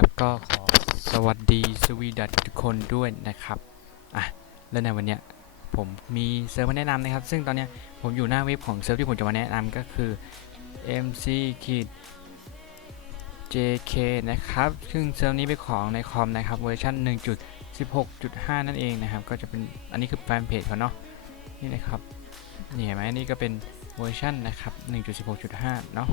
นะครับ ก็ขอสวัสดีสวีดัตทุกคนด้วยนะครับอะแล้วในวันเนี้ยผมมีเซิร์ฟมาแนะนำนะครับ ซึ่งตอนเนี้ยผมอยู่หน้าเว็บของเซิร์ฟที่ผมจะมาแนะนำก็คือ mc ขีด jk นะครับ ซึ่งเซิร์ฟนี้เป็นของในคอมนะครับเวอร์ชัน1.16.5 นั่นเองนะครับ ก็จะเป็นอันนี้คือแฟนเพจเขาเนาะนี่นะครับนี่เห็นไหมนี่ก็เป็นเวอร์ชันนะครับ 1.16.5 เนาะ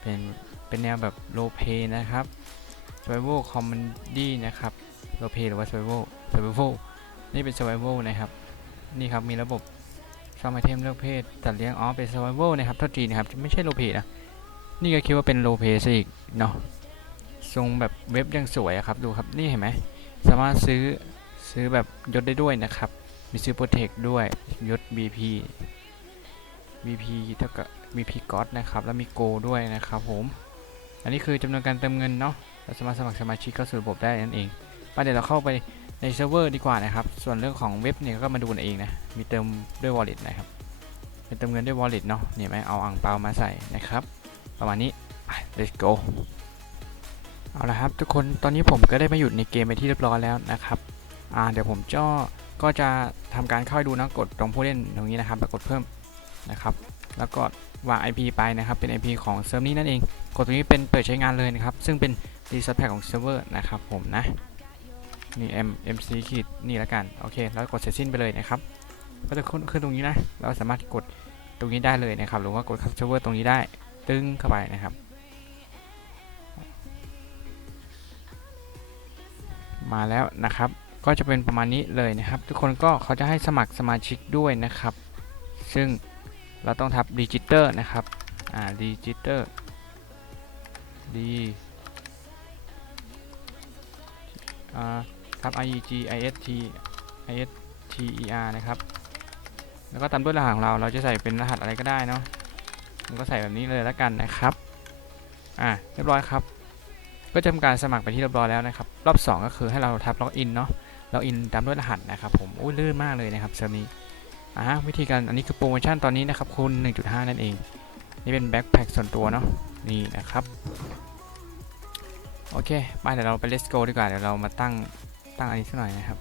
เป็นเป็นแนวแบบโลเพนะครับ survival comedy นะครับโลเพหรือว่า survival survival นี่เป็น survival นะครับ นี่ครับมีระบบซ่อมไอเทมเลือกเพศตัดเลี้ยงอ๋อเป็น survival นะครับโทษทีนะครับไม่ใช่โลเพนะนี่ก็คิดว่าเป็นโลเพซะอีกเนาะทรงแบบเว็บยังสวยอะครับดูครับนี่เห็นไหมสามารถซื้อซื้อแบบยศได้ด้วยนะครับ มีซื้อโปรเทคด้วยยศ BP BP เท่ากับ BP God นะครับ แล้วมีโกด้วยนะครับผม อันนี้คือจำนวนการเติมเงินเนาะ เราสามารถสมัครสมาชิกเข้าสู่ระบบได้นั่นเองไปเดี๋ยวเราเข้าไปในเซิร์ฟเวอร์ดีกว่านะครับ ส่วนเรื่องของเว็บเนี่ยก็มาดูกันเองนะ มีเติมด้วย wallet นะครับเป็นเติมเงินด้วย wallet เนาะเนี่ยไหมเอาอ่างเปามาใส่นะครับ ประมาณนี้ let's go เอาละครับทุกคน ตอนนี้ผมก็ได้มาอยู่ในเกมไปที่เรียบร้อยแล้วนะครับอ่าเดี๋ยวผมจะก็จะทำการเข้าดูนะกดตรงผู้เล่นตรงนี้นะครับแล้วกดเพิ่มนะครับ แล้วก็วาง IP ไปนะครับ เป็น IP ของเซิร์ฟนี้นั่นเอง กดตรงนี้เป็นเปิดใช้งานเลยนะครับ ซึ่งเป็น reset pack ของเซิร์ฟเวอร์นะครับผมนะ นี่ M MC ขีดนี่ล้วกัน โอเค แล้วกดเสร็จสิ้นไปเลยนะครับ ก็จะขึ้นขึ้นตรงนี้นะ เราสามารถกดตรงนี้ได้เลยนะครับ หรือว่ากดเข้าเซิร์ฟเวอร์ตรงนี้ได้ ตึ้งเข้าไปนะครับ มาแล้วนะครับ ก็จะเป็นประมาณนี้เลยนะครับ ทุกคนก็เขาจะให้สมัครสมาชิกด้วยนะครับ ซึ่งเราต้องทับดิจิเตอร์นะครับ อ่าดิจิเตอร์ดี อ่าทับ i e g i s t i s t e r นะครับ แล้วก็ตามด้วยรหัสของเรา เราจะใส่เป็นรหัสอะไรก็ได้เนาะผมก็ใส่แบบนี้เลยแล้วกันนะครับ อ่าเรียบร้อยครับ ก็จะทำการสมัครไปที่เรียบร้อยแล้วนะครับ รอบ 2 ก็คือให้เราทับล็อกอินเนาะ ล็อกอินตามด้วยรหัสนะครับ ผมอุ้ยลื่นมากเลยนะครับเซิร์นี้อ่าวิธีการอันนี้คือโปรโมชั่นตอนนี้นะครับคูณ1.5 นั่นเอง นี่เป็นแบ็คแพ็คส่วนตัวเนาะ นี่นะครับ โอเคไปเดี๋ยวเราไป let's go ดีกว่า เดี๋ยวเรามาตั้งตั้งอันนี้สักหน่อยนะครับ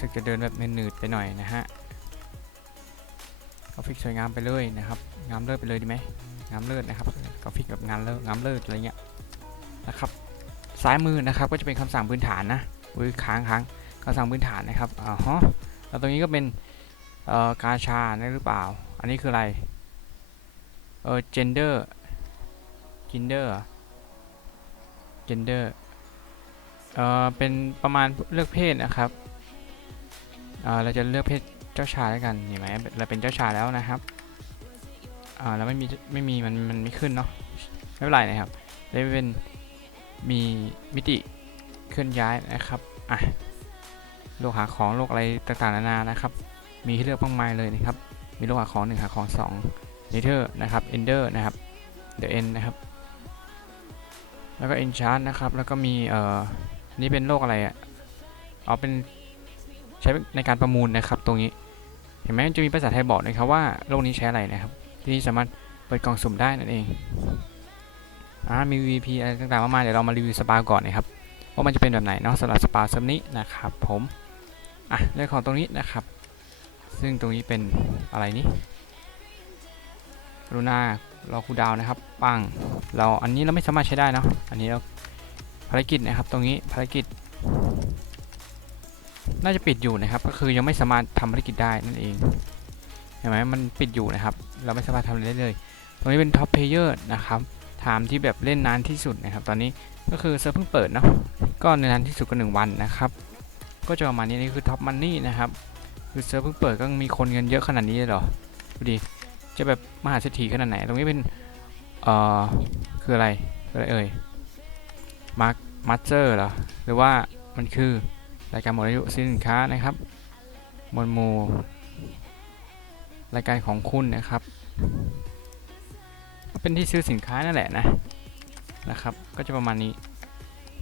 สึกจะเดินแบบเหนืดไปหน่อยนะฮะกราฟิกสวยงามไปเลยนะครับ งามเลิศไปเลยดีไหมงามเลิศนะครับกราฟิกแบบงามเลิศงามเลิศอะไรเงี้ยนะครับ ซ้ายมือนะครับก็จะเป็นคำสั่งพื้นฐานนะอุ้ยค้างค้างคำสั่งพื้นฐานนะครับอ่าฮะแล้วตรงนี้ก็เป็นเอ่อกาชานะหรือเปล่า อันนี้คืออะไรเออ gender gender gender เอ่อเป็นประมาณเลือกเพศนะครับเอ่อเราจะเลือกเพศเจ้าชายแล้วกันเห็นไหมเราเป็นเจ้าชายแล้วนะครับอ่าแล้วไม่มีไม่มีมันมันไม่ขึ้นเนาะไม่เป็นไรนะครับได้เป็นมีมิติเคลื่อนย้ายนะครับอะโลกหาของโลกอะไรต่างๆนานานะครับ มีให้เลือกมากมายเลยนะครับ มีโลกหาของหนึ่งหาของสองเนเธอร์นะครับเอนเดอร์นะครับเดอะเอนนะครับ แล้วก็เอนชาร์นะครับ แล้วก็มีเอ่อนี่เป็นโลกอะไรอะ่ะเอาเป็นใช้ในการประมูลนะครับตรงนี้ เห็นไหมจะมีภาษาไทยบอกนะครับว่าโลกนี้ใช้อะไรนะครับ ที่นี่สามารถเปิดกล่องสุ่มได้นั่นเองอ่ามี VP อะไรต่างๆมากมายเดี๋ยวเรามารีวิวสปาก่อนนะครับว่ามันจะเป็นแบบไหนเนาะสำหรับสปาซิร์ฟนี้นะครับผมอะเรื่องของตรงนี้นะครับ ซึ่งตรงนี้เป็นอะไรนี้รูนา รอคูดาวนะครับ ปัง เราอันนี้เราไม่สามารถใช้ได้นะอันนี้เราภารกิจนะครับ ตรงนี้ภารกิจ น่าจะปิดอยู่นะครับ ก็คือยังไม่สามารถทำภารกิจได้นั่นเองเห็นไหมมันปิดอยู่นะครับ เราไม่สามารถทำอะไรได้เลย ตรงนี้เป็นท็อปเพลเยอร์นะครับถามที่แบบเล่นนานที่สุดนะครับ ตอนนี้ก็คือเซิร์ฟเพิ่งเปิดเนาะก็ในนานที่สุดก็หนึ่งวันนะครับ ก็จะประมาณนี้นี่คือท็อปมันนี่นะครับคือเซิร์ฟเพิ่งเปิดก็มีคนเงินเยอะขนาดนี้เลยเหรอดูดิ จะแบบมหาเศรษฐีขนาดไหน ตรงนี้เป็น เอ่อ คืออะไรคืออะไรเอ่ยมาร์คมาสเตอร์เหรอ หรือว่ามันคือรายการหมดอายุสินค้านะครับมวดหมู่รายการของคุณนะครับ เป็นที่ซื้อสินค้านั่นแหละนะนะครับ ก็จะประมาณนี้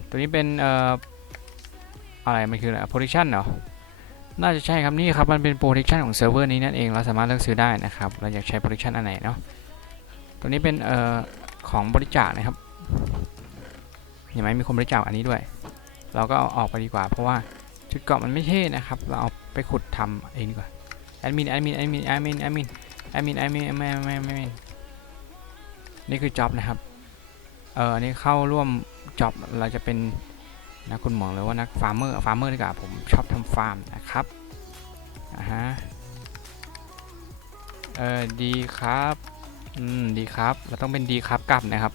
ตัวนี้เป็นเอ่ออะไรมันคืออะไร protection เหรอ น่าจะใช่ครับนี่ครับมันเป็น protection ของเซิร์ฟเวอร์นี้นั่นเองเราสามารถเลือกซื้อได้นะครับเราอยากใช้ protection อันไหนเนาะตัวนี้เป็นเอ่อของบริจาคนะครับเห็นไหมมีคนบริจาคอันนี้ด้วย เราก็เอาออกไปดีกว่า เพราะว่าชุดเกาะมันไม่เท่นะครับ เราเอาไปขุดทำเองดีกว่าแอดมินแอดมินแอดมินแอดมินแอดมินแอดมินแอดมินแอดมินแอดมินนี่คือจ็อบนะครับเอออันนี้เข้าร่วมจ็อบเราจะเป็น นักคุณหมอหรือว่านักฟาร์มเมอร์ฟาร์มเมอร์ดีกว่าผมชอบทำฟาร์มนะครับอ่าฮะเออดีครับอืมดีครับเราต้องเป็นดีครับกลับนะครับ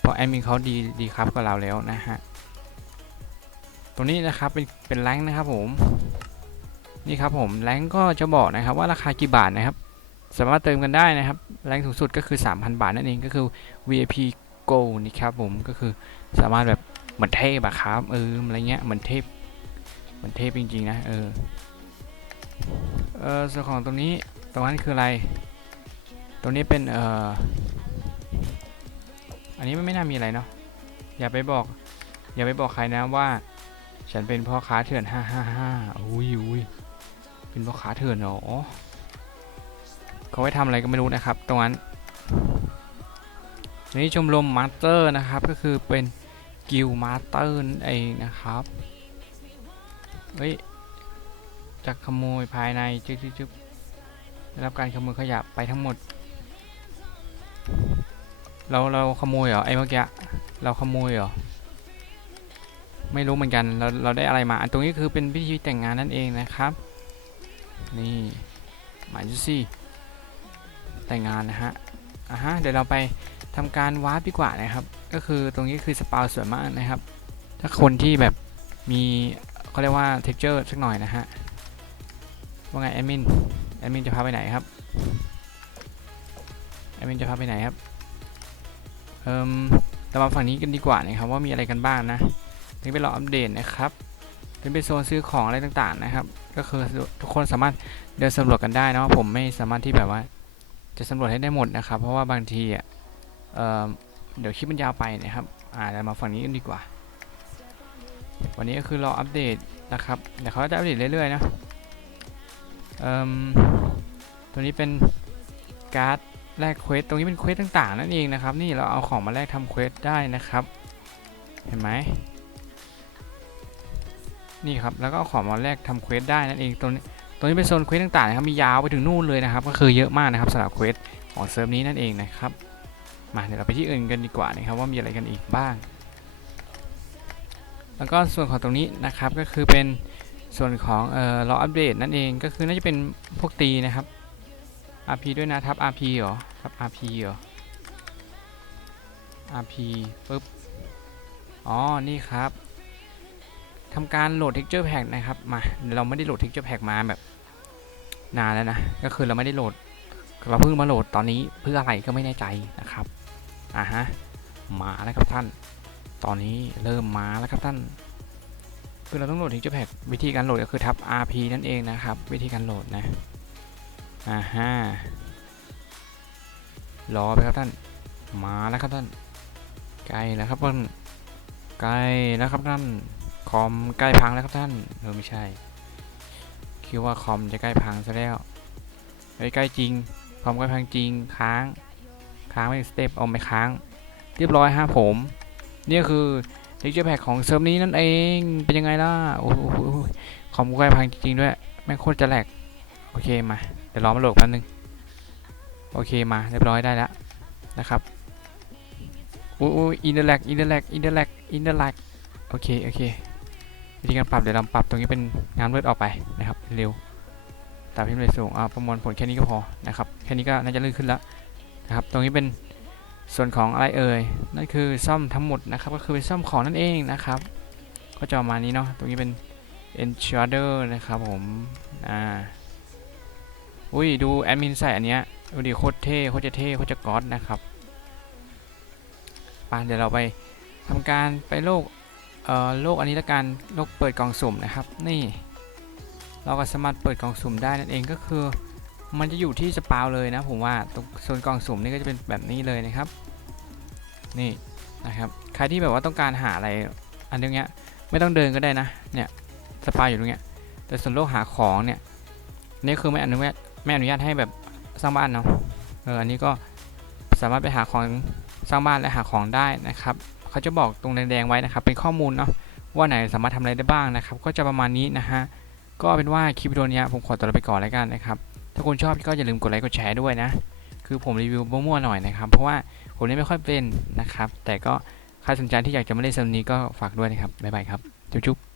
เพราะแอดมินเขาดีดีครับกับเราแล้วนะฮะตัวนี้นะครับเป็นเป็นแรงนะครับผมนี่ครับผมแรงก็จะบอกนะครับว่าราคากี่บาทนะครับ สามารถเติมกันได้นะครับแรงสูงสุดก็คือ 3,000 บาทนั่นเองก็คือ VIP Go นี่ครับผมก็คือสามารถแบบ มือนเทพอะครับ เอออะไรเงี้ยเหมือนเทพเหมือนเทพจริงๆนะเออเออส่วนของตรงนี้ตรงนั้นคืออะไร ตรงนี้เป็นเอออันนี้มันไม่น่ามีอะไรเนาะอย่าไปบอก อย่าไปบอกใครนะว่า ฉันเป็นพ่อค้าเถื่อนฮ่าฮ่าฮ่าอุ้ยอุ้ยเป็นพ่อค้าเถื่อนเหรอเขาไว้ทำอะไรก็ไม่รู้นะครับ ตรงนั้นนี่ชมรมมาสเตอร์นะครับก็คือเป็น กิลมาสเตอร์นั่นเองนะครับ เฮ้ยจะขโมยภายในจึ๊บจึ๊บจึ๊บได้รับการขโมยขยะไปทั้งหมด เราเราขโมยเหรอไอ้เมื่อกี้เราขโมยเหรอไม่รู้เหมือนกันเราเราได้อะไรมาอันตรงนี้คือเป็นพิธีแต่งงานนั่นเองนะครับ นี่หมายดูสิแต่งงานนะฮะอะฮะเดี๋ยวเราไป ทำการวาร์ปดีกว่านะครับ ก็คือตรงนี้คือสปาวสวยมากนะครับ ถ้าคนที่แบบมีเขาเรียกว่าเท็กเจอร์สักหน่อยนะฮะว่าไงแอดมินแอดมินจะพาไปไหนครับแอดมินจะพาไปไหนครับเอ่มเรามาฝั่งนี้กันดีกว่านะครับว่ามีอะไรกันบ้างนะนี่เป็นรออัปเดตนะครับนี่เป็นโซนซื้อของอะไรต่างๆนะครับ ก็คือทุกคนสามารถเดินสำรวจกันได้นะว่าผมไม่สามารถที่แบบว่า จะสำรวจให้ได้หมดนะครับ เพราะว่าบางทีอะ เเดี๋ยวคลิปมันยาวไปนะครับอ่าเรามาฝั่งนี้กันดีกว่า วันนี้ก็คือรออัปเดตนะครับเดี๋ยวเขาจะอัปเดตเรื่อยๆนะตัวนี้เป็นการ์ดแลกเควสตรงนี้เป็นเควสต่างๆนั่นเองนะครับ นี่เราเอาของมาแลกทำเควสได้นะครับ เห็นไหมนี่ครับแล้วก็เอาของมาแลกทำเควสได้นั่นเองตรงนี้ตรงนี้เป็นโซนเควสต่างๆนะครับมียาวไปถึงนู่นเลยนะครับ ก็คือเยอะมากนะครับสำหรับเควสของเซิร์ฟนี้นั่นเองนะครับ มาเดี๋ยวเราไปที่อื่นกันดีกว่านะครับว่ามีอะไรกันอีกบ้าง แล้วก็ส่วนของตรงนี้นะครับก็คือเป็นส่วนของเอ่อรออัปเดตนั่นเองก็คือน่าจะเป็นพวกตีนะครับ RP ด้วยนะทับ RP เหรอทับ RP เหรอ RP ปึ๊บอ๋อ นี่ครับทำการโหลด texture pack นะครับ มา เราไม่ได้โหลด texture pack มาแบบนานแล้วนะ ก็คือเราไม่ได้โหลด เราเพิ่งมาโหลดตอนนี้เพื่ออะไรก็ไม่แน่ใจนะครับอ่าฮะมาแล้วครับท่าน ตอนนี้เริ่มมาแล้วครับท่านคือเราต้องโหลด texture วิธีการโหลดก็คือทับ RP นั่นเองนะครับ วิธีการโหลดนะอ่าฮะรอไปครับท่าน มาแล้วครับท่านใกล้แล้วครับท่านใกล้แล้วครับท่านคอมใกล้พังแล้วครับท่านเออไม่ใช่คิดว่าคอมจะใกล้พังซะแล้วใกล้จริง คอมกล้พังจริงค้างค้างไม่สเต็ปเอาไม่ค้าง เรียบร้อยฮะผมนี่คือ texture pack ของเซิร์ฟนี้นั่นเองเป็นยังไงล่ะโอ้โหคอมใกล้พังจริงๆด้วยแม่งโคตรจะแหลกโอเคมาเดี๋ยวรอมาโหลดแป๊บนึงโอเคมาเรียบร้อยได้แล้วนะครับอุ้อินเดอร์แลกอินเดอร์แลกอินเดอร์แลกอินเดอร์แลกโอเคโอเควิธีการปรับเดี๋ยวเราปรับตรงนี้เป็นงานเลือดออกไปนะครับเร็ว ตาพิมพ์เลยสูงอ่าประมวลผลแค่นี้ก็พอนะครับแค่นี้ก็น่าจะลื่นขึ้นแล้วนะครับตรงนี้เป็นส่วนของอะไรเอ่ยนั่นคือซ่อมทั้งหมดนะครับก็คือเป็นซ่อมของนั่นเองนะครับ ก็จะประมาณนี้เนาะตรงนี้เป็น enchanther นะครับผมอ่าอุ้ยดูแอดมินใส่อันเนี้ยดูดิโคตรเท่โคตรจะเท่โคตรจะก๊อตนะครับไปเดี๋ยวเราไปทำการไปโลกเอ่อโลกอันนี้ละกันโลกเปิดกล่องสุ่มนะครับ นี่ เราก็สามารถเปิดกล่องสุ่มได้นั่นเองก็คือ มันจะอยู่ที่สปาวเลยนะผมว่าตรงโซนกล่องสุ่มนี่ก็จะเป็นแบบนี้เลยนะครับ นี่นะครับใครที่แบบว่าต้องการหาอะไรอันเนี้ยไม่ต้องเดินก็ได้นะเนี่ยสปาวอยู่ตรงเนี้ยแต่ส่วนโลกหาของเนี่ยนี่คือไม่อนุญาตไม่อนุญาตให้แบบสร้างบ้านเนาะเอออันนี้ก็สามารถไปหาของสร้างบ้านและหาของได้นะครับเขาจะบอกตรงแดงๆไว้นะครับ เป็นข้อมูลเนาะว่าไหนสามารถทำอะไรได้บ้างนะครับ ก็จะประมาณนี้นะฮะ ก็เป็นว่าคลิปวิดีโอนี้ผมขอตัวลาไปก่อนแล้วกันนะครับ ถ้าคุณชอบก็อย่าลืมกดไลค์กดแชร์ด้วยนะ คือผมรีวิวมั่วๆหน่อยนะครับ เพราะว่าผมเล่นไม่ค่อยเป็นนะครับ แต่ก็ใครสนใจที่อยากจะมาเล่นเซิร์ฟนี้ก็ฝากด้วยนะครับ บ๊ายบายครับ จุ๊บ